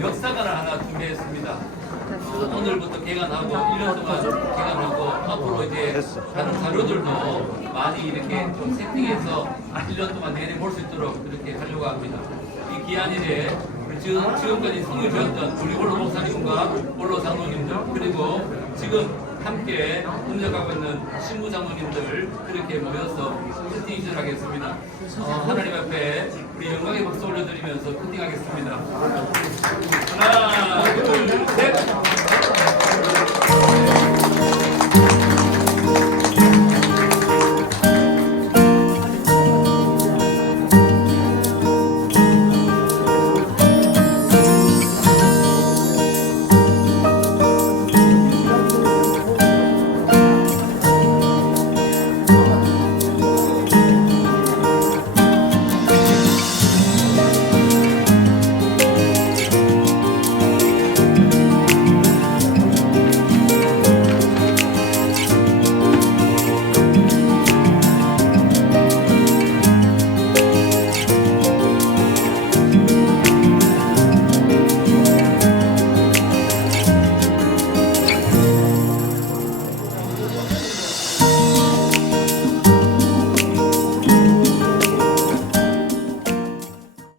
역사관을 하나 준비했습니다. 어, 오늘부터 개관하고 1년 동안 개관하고 앞으로 이제 다른 자료들도 많이 이렇게 좀 세팅해서 1년 동안 내내 볼 수 있도록 그렇게 하려고 합니다. 이 귀한 일에 우리 지금, 지금까지 성을 지었던 우리 원로 목사님과 원로 장로님들 그리고 지금 함께 운영하고 있는 신부 장모님들 그렇게 모여서 커팅을 하겠습니다. 어, 하나님 앞에 우리 영광의 박수 올려드리면서 커팅하겠습니다. 하나, 둘, 셋.